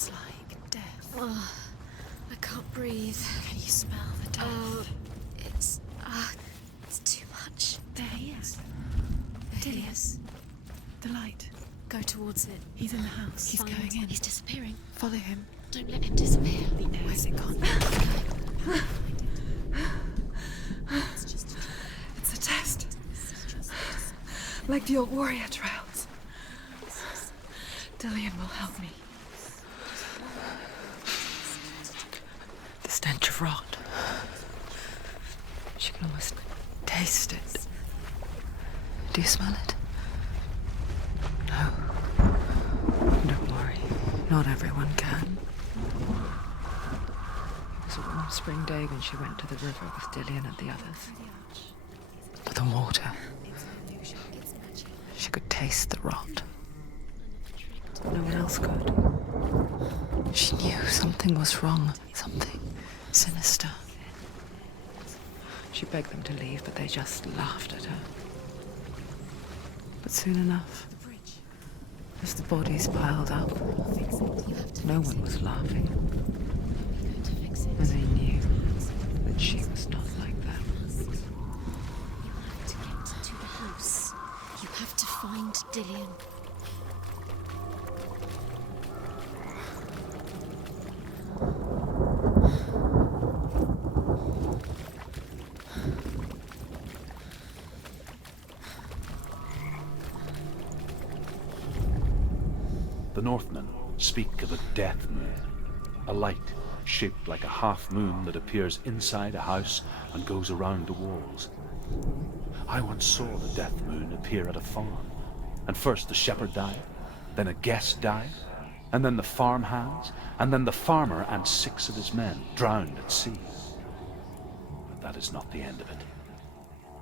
Smells like death. Oh, I can't breathe. Can you smell the death? Oh, it's too much. There he is. There he is. The light. Go towards it. He's in the house. He's Find- going in. He's disappearing. Follow him. Don't let him disappear. The air. Where's it gone? It's a test. Like the old warrior trials. Dillian will help me. The stench of rot. She can almost taste it. Do you smell it? No. Don't worry. Not everyone can. It was a warm spring day when she went to the river with Dillian and the others. But the water. She could taste the rot. No one else could. She knew something was wrong. Something sinister. She begged them to leave, but they just laughed at her. But soon enough, as the bodies piled up, no one was laughing. And they knew that she was not like them. You have to get to the house. You have to find Dillian. The Northmen speak of a death moon, a light shaped like a half moon that appears inside a house and goes around the walls. I once saw the death moon appear at a farm, and first the shepherd died, then a guest died, and then the farmhands, and then the farmer and 6 of his men drowned at sea. But that is not the end of it,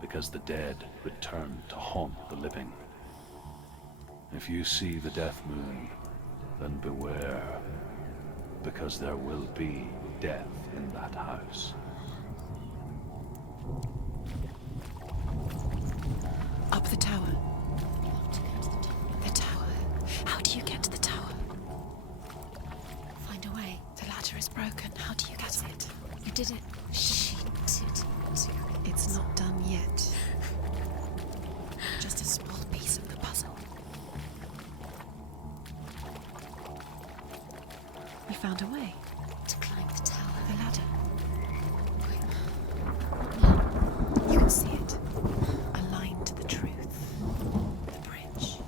because the dead return to haunt the living. If you see the death moon, then beware, because there will be death in that house. Up the tower. The tower. How do you get to the tower? Find a way. The ladder is broken. How do you get it? You did it. She did it. It's not done yet. Just a small piece of the puzzle. You found a way. To climb the tower. The ladder. No. You can see it. A line to the truth. The bridge.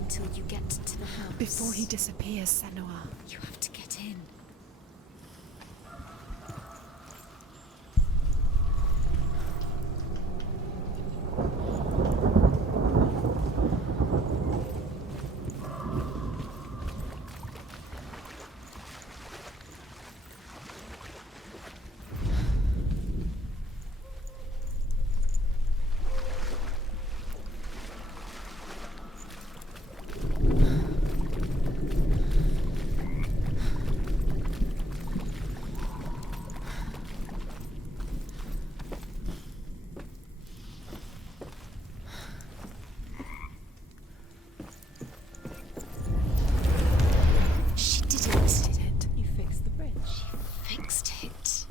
Until you get to the house. Before he disappears, Senua. You have to get in.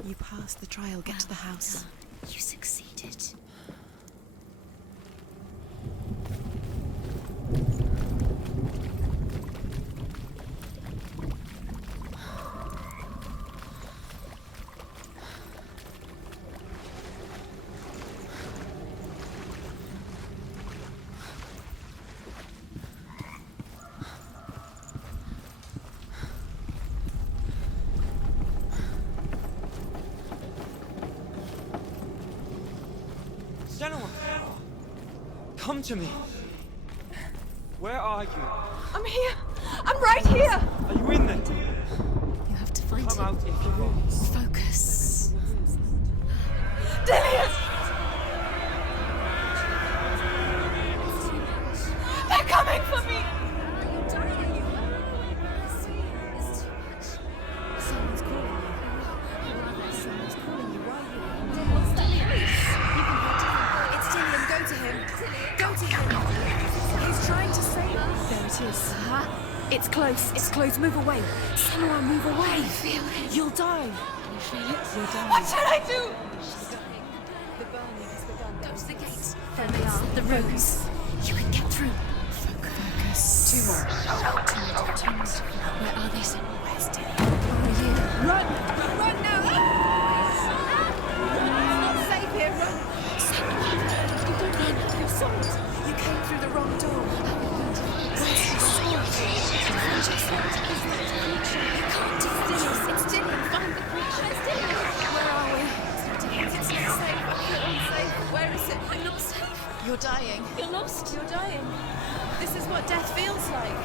You passed the trial. Get to the house. You succeeded. Senua! Come to me! Where are you? I'm here! I'm right here! Are you in there? You have to find Come him. out if you are. Focus. Dillian! They're coming for me! Someone's calling you. Someone's calling you. Why are you? What's the news? It's Dillian. Go to him. Go to him. He's trying to save me. There it is. It's close. It's close. Move away. Senua, move away. I feel it. You'll die. Can you feel it? You'll die. What should I do? The burning has begun. Go to the gate. There they are. The rooms. You can get through. Focus. Two more. Two more. Where are they? Where's Dillian? Where are you? Run! Run now! It's not safe here. Run! You got in. You saw it. You came through the wrong door. Where's your sword? You can't do this. It's Dillian. Find the creature. It's Dillian. Where are we? It's not safe. I feel unsafe. Where is it? I'm not safe. You're dying. You're lost. You're dying. This is what death feels like.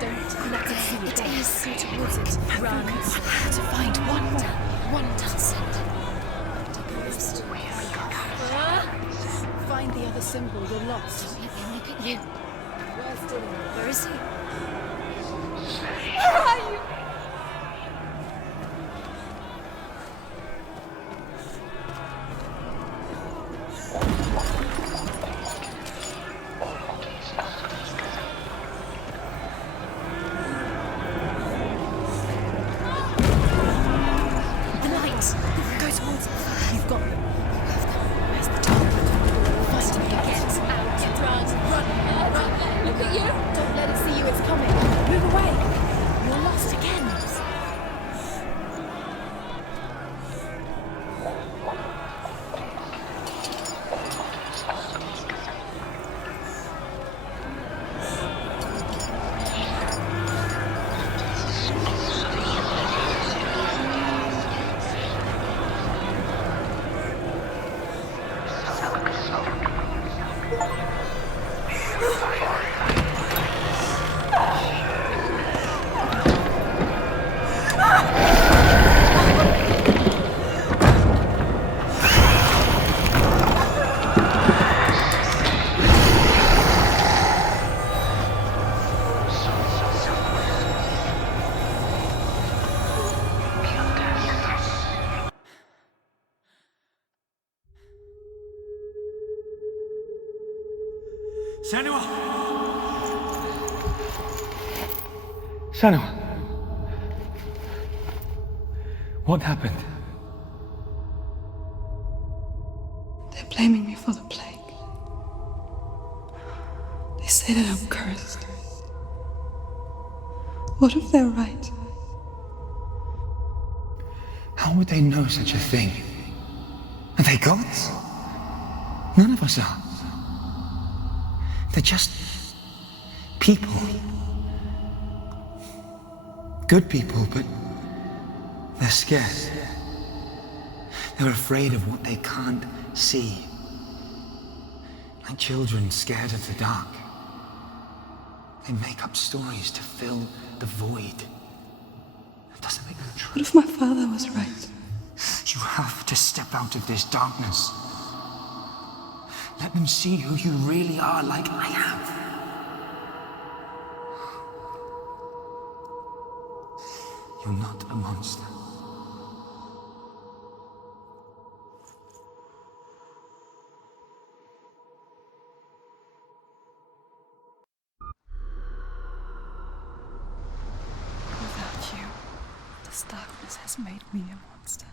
Don't let it see It it. is. Go towards it. Run. To find one more. One doesn't. Find the other symbol. You're lost. Let me look at you. Where's Dillian? Where is he? Where are you? The light. Go towards it. You've got them. Where's the top? Find him. Get out. Run. Look at you. Don't let it see you. It's coming. Move away. You're lost again. Senua! Senua! What happened? They're blaming me for the plague. They say that I'm cursed. What if they're right? How would they know such a thing? Are they gods? None of us are. They're just people. Good people, but they're scared. They're afraid of what they can't see. Like children scared of the dark. They make up stories to fill the void. That doesn't make them true. What if my father was right? You have to step out of this darkness. Let them see who you really are, like I have. You're not a monster. Without you, This darkness has made me a monster.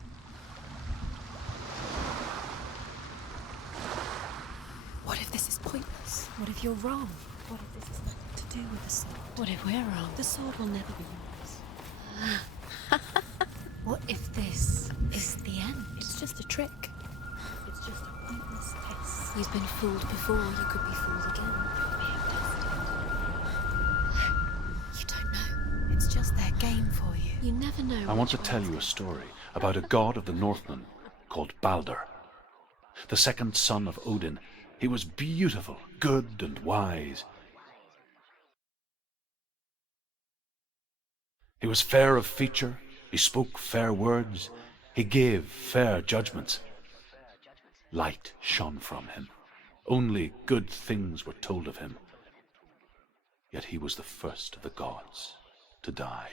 What if this is pointless? What if you're wrong? What if this has nothing to do with the sword? What if we're wrong? The sword will never be yours. What if this is the end? It's just a trick. It's just a pointless test. You've been fooled before, you could be fooled again. Being tested. You don't know. It's just their game for you. You never know. I want to tell you a story about a god of the Northmen called Balder. The second son of Odin. He was beautiful, good, and wise. He was fair of feature, he spoke fair words, he gave fair judgments. Light shone from him. Only good things were told of him. Yet he was the first of the gods to die.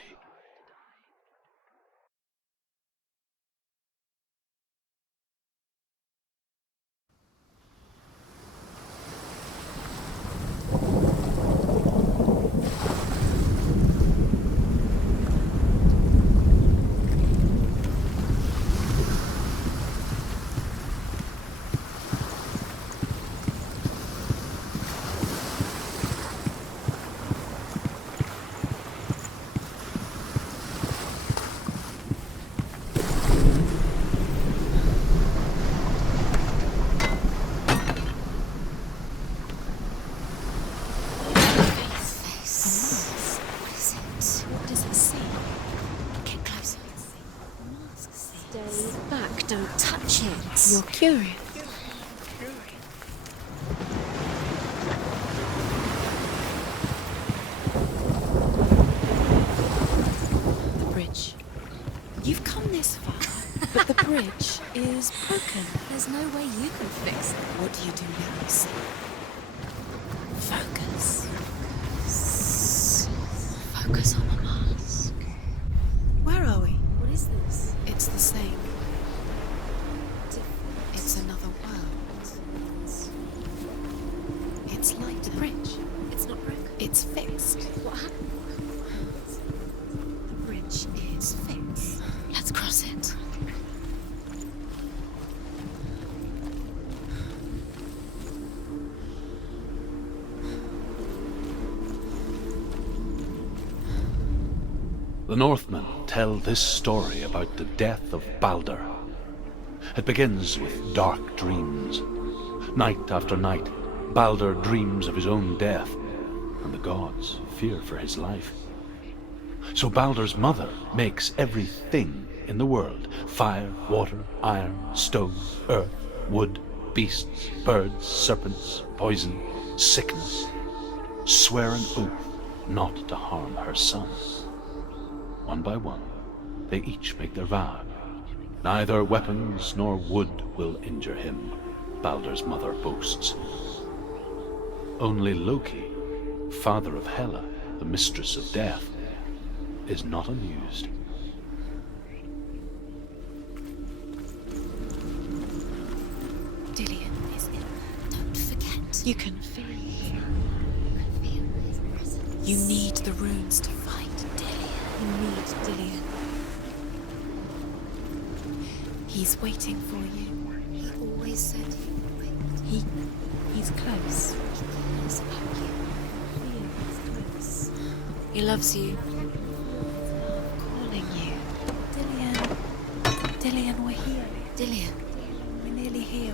Don't touch it. You're curious. The bridge. You've come this far, but the bridge is broken. There's no way you can fix it. What do you do now, you see? Focus. Focus on the mask. Where are we? What is this? It's the same. It's another world. It's like the bridge. It's not broken. It's fixed. What happened? The bridge is fixed. Let's cross it. The Northmen tell this story about the death of Balder. It begins with dark dreams. Night after night, Balder dreams of his own death, and the gods fear for his life. So Balder's mother makes everything in the world: fire, water, iron, stone, earth, wood, beasts, birds, serpents, poison, sickness, swear an oath not to harm her son. One by one, they each make their vow. Neither weapons nor wood will injure him, Balder's mother boasts. Only Loki, father of Hela, the mistress of death, is not amused. Dillion is in. Don't forget. You can feel him. You need the runes to find Dillion. You need Dillion. He's waiting for you. He always said he would wait. He's close. He cares about you. He's close. He loves you. Calling you. Dillion. Dillion, we're here. Dillion. We're nearly here.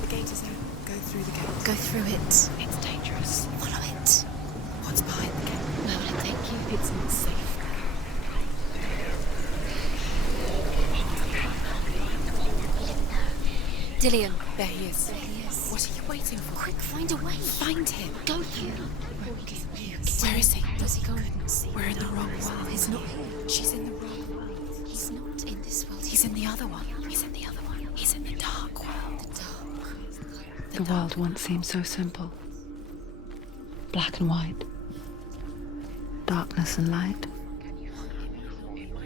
The gate is open. Go through the gate. Go through it. It's dangerous. Follow it. What's behind the gate? Where will it take you? It's not safe. Dillion. There he is. There he is. What are you waiting for? Quick, find a way. Find him. Go here. Where is he? Where's he going? We're in the wrong world. He's not here. She's in the wrong world. He's not in this world. He's in the other one. He's in the other one. He's in the dark world. the dark. The world once seemed so simple. Black and white. darkness and light.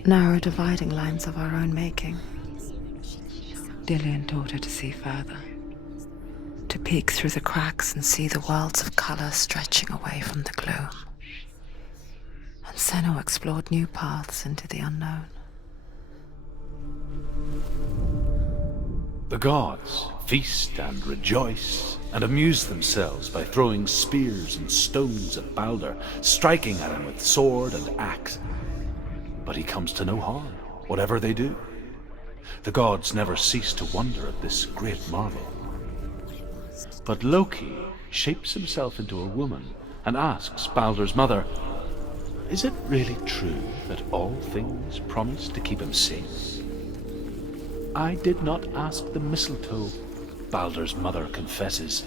Narrow dividing lines of our own making. Dillian taught her to see further. To peek through the cracks and see the worlds of colour stretching away from the gloom. And Senua explored new paths into the unknown. The gods feast and rejoice and amuse themselves by throwing spears and stones at Balder, striking at him with sword and axe. But he comes to no harm, whatever they do. The gods never cease to wonder at this great marvel. But Loki shapes himself into a woman and asks Balder's mother, "Is it really true that all things promise to keep him safe?" "I did not ask the mistletoe," Balder's mother confesses.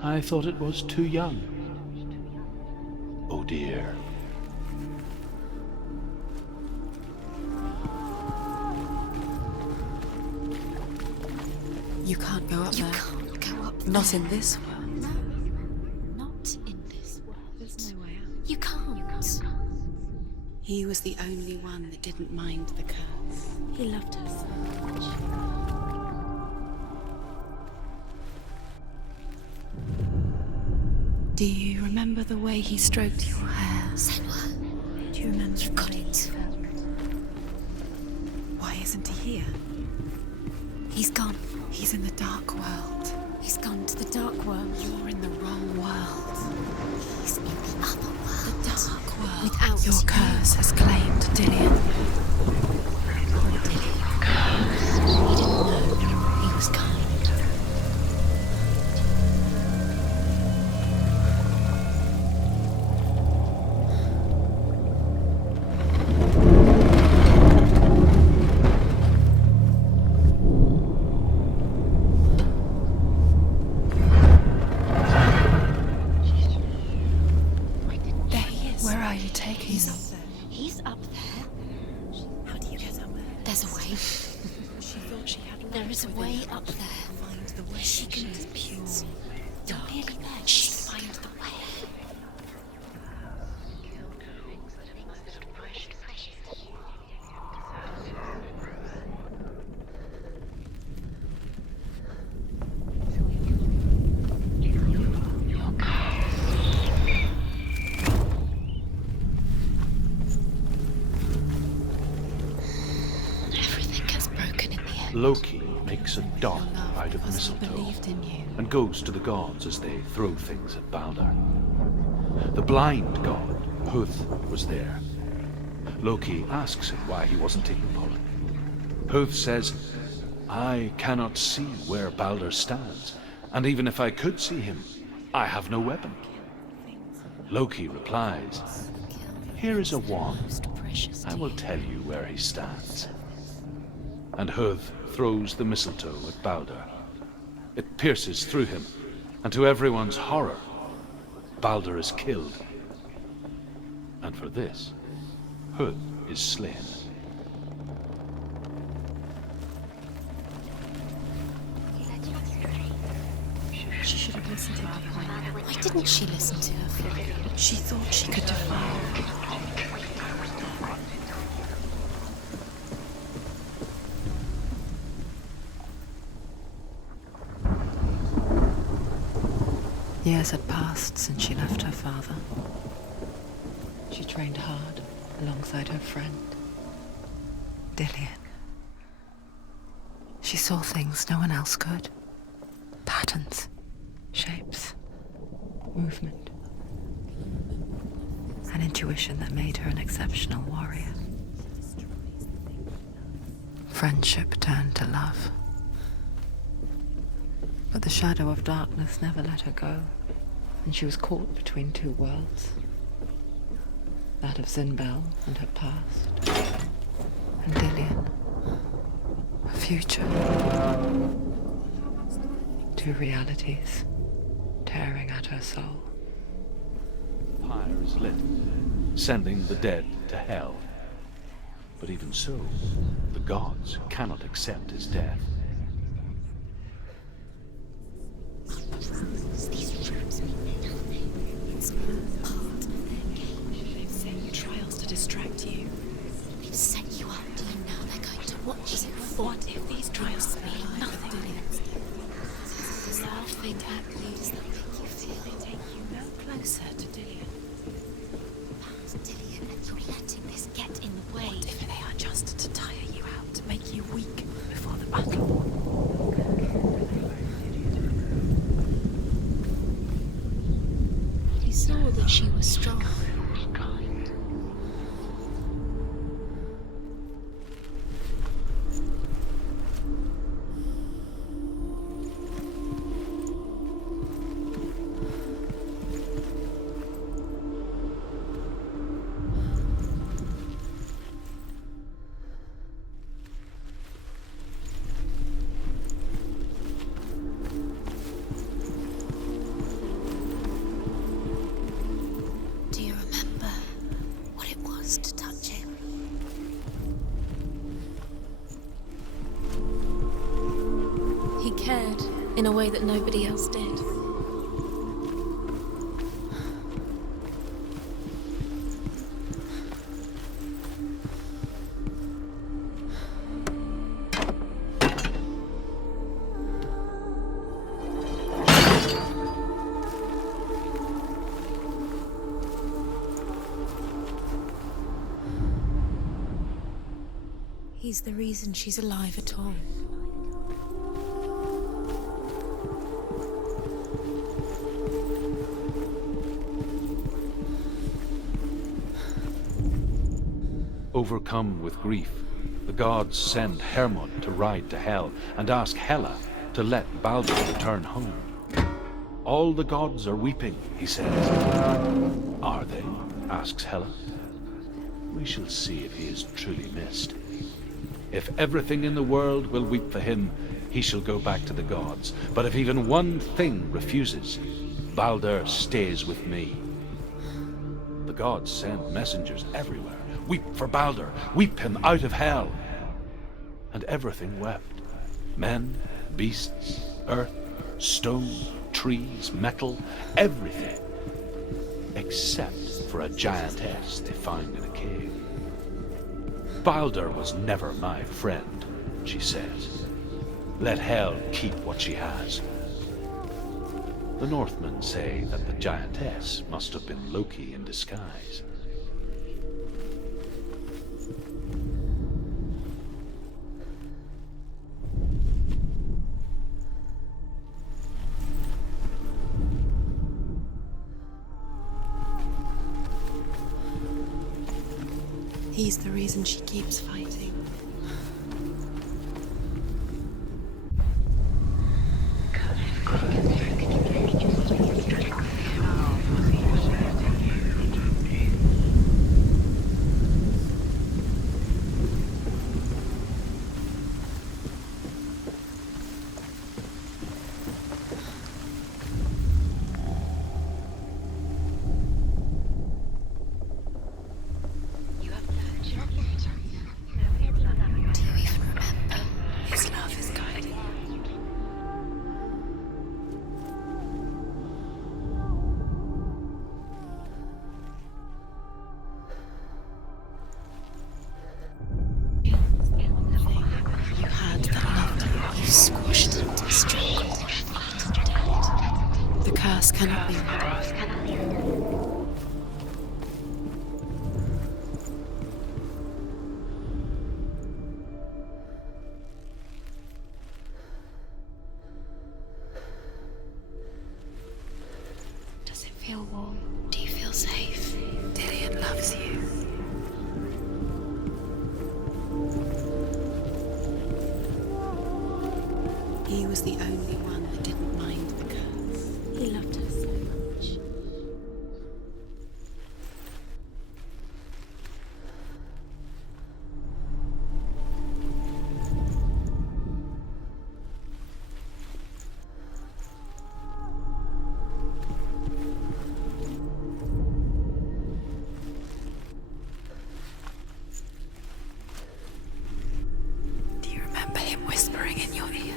"I thought it was too young." Oh dear. You can't go up there. You can't go up Not there. in this world. No, not in this world. There's no way out. You can't. He was the only one that didn't mind the curse. He loved her so much. Do you remember the way he stroked your hair? Senua, Do you remember? you've got it. Why isn't he here? He's gone. He's in the dark world. He's gone to the dark world. You're in the wrong world. He's in the other world. The dark world. Without Your you. curse has claimed Dillian. He didn't know. He was kind. There he is. Where are you taking He's me? up there. He's up there. How do you get up there? There's a way. She thought she had There is a way up there. Find the way. She can be pure. You're nearly there. She'll find the way. Everything gets broken in the end. Loki makes a dot Your love out of because he mistletoe believed in you. and goes to the gods as they throw things at Balder. The blind god, Huth, was there. Loki asks him why he wasn't taking part. Huth says, "I cannot see where Balder stands, and even if I could see him, I have no weapon." Loki replies, "Here is a wand. Most precious I to will you. tell you where he stands." And Huth throws the mistletoe at Balder. It pierces through him, and to everyone's horror, Balder is killed. And for this, Huth is slain. She should have listened to her. Why didn't she listen to her feeling? She thought she could defy. Years had passed since she left her father. She trained hard alongside her friend, Dillian. She saw things no one else could. Patterns, shapes, movement. An intuition that made her an exceptional warrior. Friendship turned to love. But the shadow of darkness never let her go, and she was caught between two worlds. That of Zinbel and her past, and Dillian, her future. Two realities tearing at her soul. Fire is lit, sending the dead to hell. But even so, the gods cannot accept his death. These rooms mean nothing. It's all part of their game. distract you. We've set you up. Do you know they're going to watch you? What if these trials mean nothing? Does that thing exactly does that make you feel? They take you no closer to Dillian. Past Dillian, and you're letting this get in the way. What if they are just to tire you out, to make you weak before the battle? He saw that she was strong. Do you remember what it was to touch him? He cared in a way that nobody else did. He's the reason she's alive at all. Overcome with grief, the gods send Hermod to ride to Hell and ask Hela to let Baldur return home. All the gods are weeping, he says. Are they? Asks Hela. We shall see if he is truly missed. If everything in the world will weep for him, he shall go back to the gods. But if even one thing refuses, Baldur stays with me. The gods send messengers everywhere. Weep for Baldur, weep him out of Hell. And everything wept. Men, beasts, earth, stone, trees, metal, everything. Except for a giantess they find in a cave. Baldur was never my friend, she says. Let Hel keep what she has. The Northmen say that the giantess must have been Loki in disguise. He's the reason she keeps fighting. Cannot be Does it feel warm? Do you feel safe? Dillian loves you. He was the only one that didn't mind the curse. He loved her so much. Do you remember him whispering in your ear?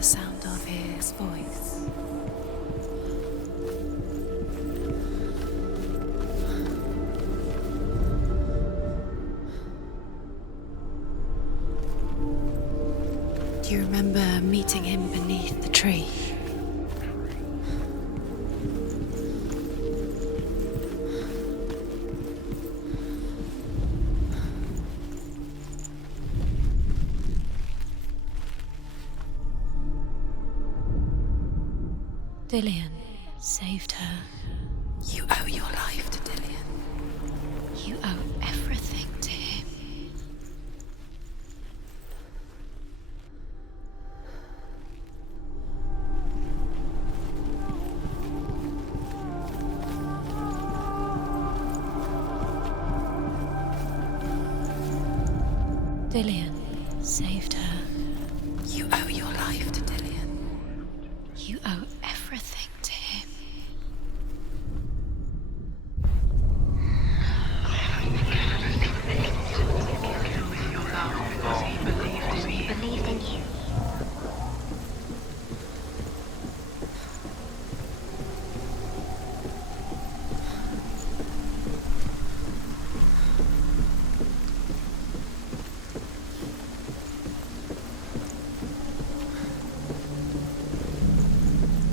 the sound of his voice. Do you remember meeting him beneath the tree? Dillian saved her. You owe your life to Dillian. You owe everything to him. Dillian saved her. You owe your life to Dillian. You owe everything to him. He believed in you.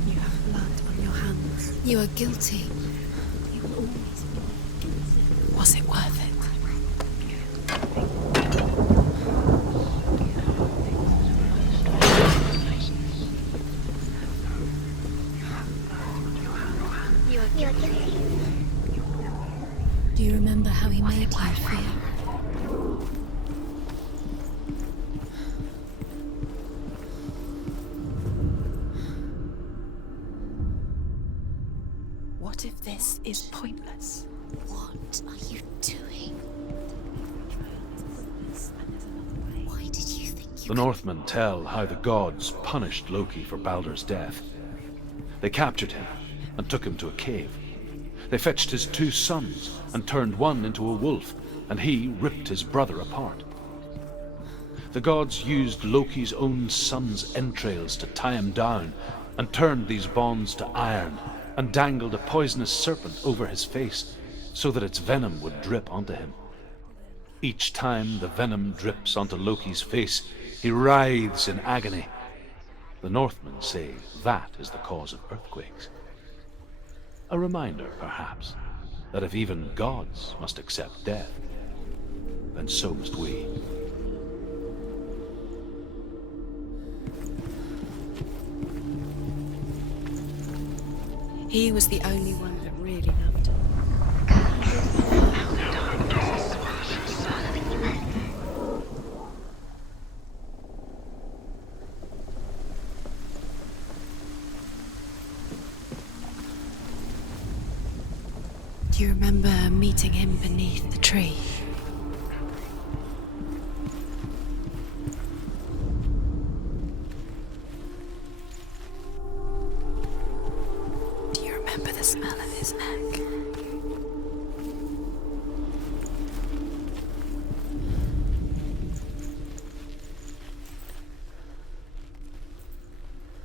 You have blood on your hands. You are guilty. You will always be guilty. Was it worth it? You are guilty. Do you remember how he made you feel? What if this is pointless? What are you doing? Why did you think you The Northmen tell how the gods punished Loki for Baldur's death. They captured him and took him to a cave. They fetched his 2 sons and turned one into a wolf, and he ripped his brother apart. The gods used Loki's own son's entrails to tie him down and turned these bonds to iron and dangled a poisonous serpent over his face so that its venom would drip onto him. Each time the venom drips onto Loki's face, he writhes in agony. The Northmen say that is the cause of earthquakes. A reminder, perhaps, that if even gods must accept death, then so must we. He was the only one that really loved her. Do you remember meeting him beneath the tree? Do you remember the smell of his neck?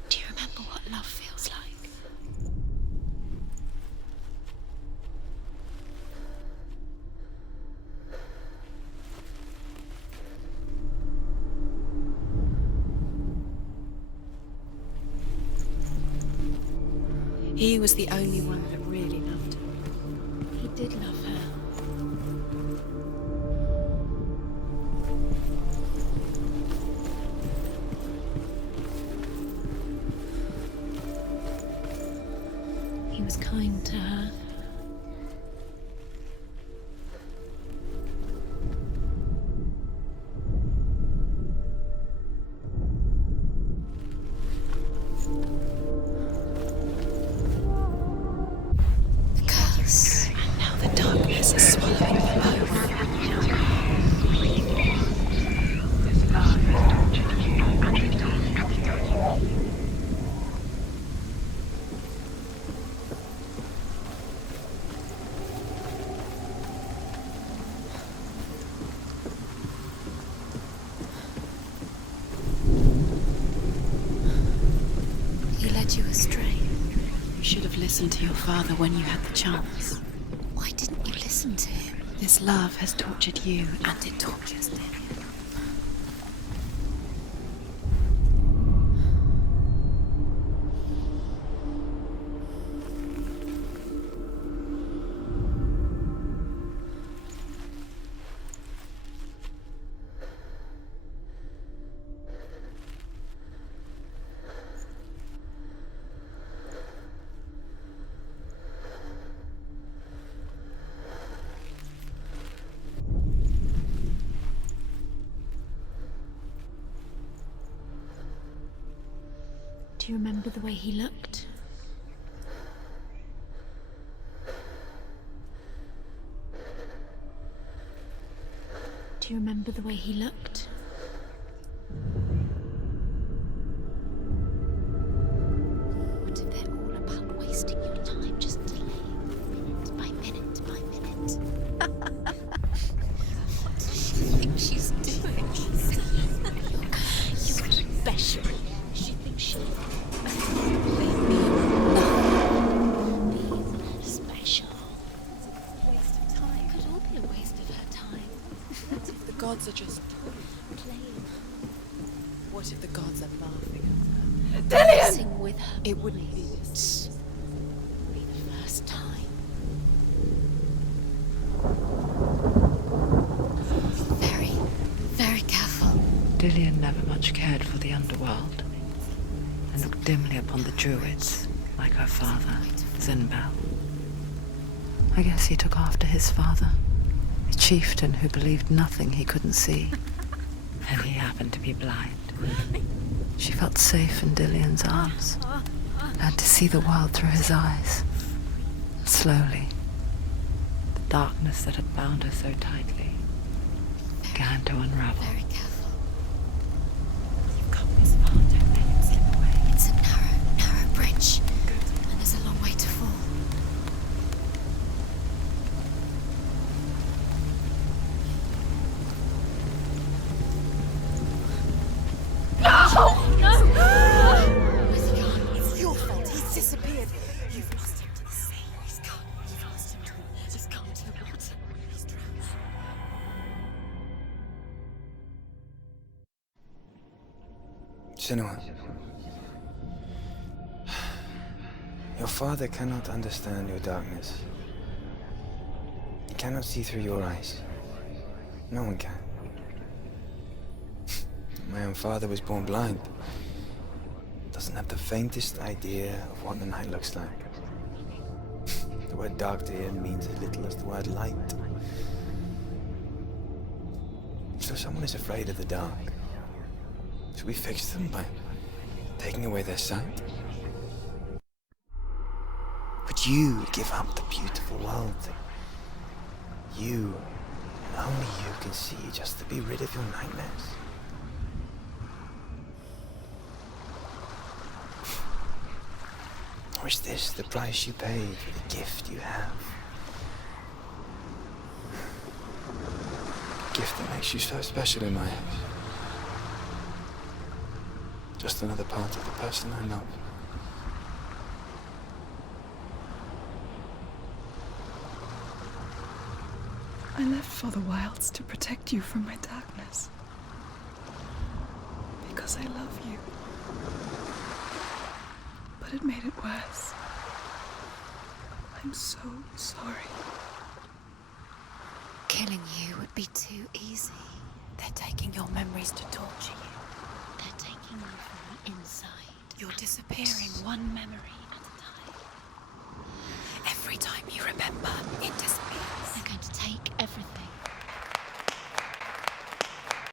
Do you remember what love feels like? He was the only one that really loved her. He did love her. He was kind to her. The curse, and now the darkness is swallowing them both. led you astray. You should have listened to your father when you had the chance. Why didn't you listen to him? This love has tortured you, And it tortures them. Do you remember the way he looked? Do you remember the way he looked? What if they're all about wasting your time, just delaying minute by minute by minute? What does she think she's doing? You're special. She thinks she's special. A waste of time. It could all be a waste of her time. What if the gods are just Playing, What if the gods are laughing at dancing with her. her? It wouldn't be this. Be the first time. Very, very careful. Dillian never much cared for the underworld and looked dimly upon the druids, like her father, Zinbel. I guess he took after his father, a chieftain who believed nothing he couldn't see, and he happened to be blind. She felt safe in Dillian's arms, learned to see the world through his eyes. Slowly, the darkness that had bound her so tightly began to unravel. Very careful. You've come this far, don't let it slip away. It's a narrow, narrow bridge. And there's a long way to fall. Where's he gone? It's your fault. He's disappeared. You've lost him to the sea. He's gone. You've lost him to He's gone to the water. He's drowned. Senua. Your father cannot understand your darkness. He cannot see through your eyes. No one can. My own father was born blind. Doesn't have the faintest idea of what the night looks like. The word dark to him means as little as the word light. So someone is afraid of the dark. Should we fix them by taking away their sight? Would you give up the beautiful world? You, and only you can see, just to be rid of your nightmares. Or is this the price you pay for the gift you have? A gift that makes you so special in my eyes. Just another part of the person I love. I left for the wilds to protect you from my darkness. Because I love you. But it made it worse. I'm so sorry. Killing you would be too easy. They're taking your memories to torture you. They're taking you from the inside. You're disappearing one memory at a time. Every time you remember, it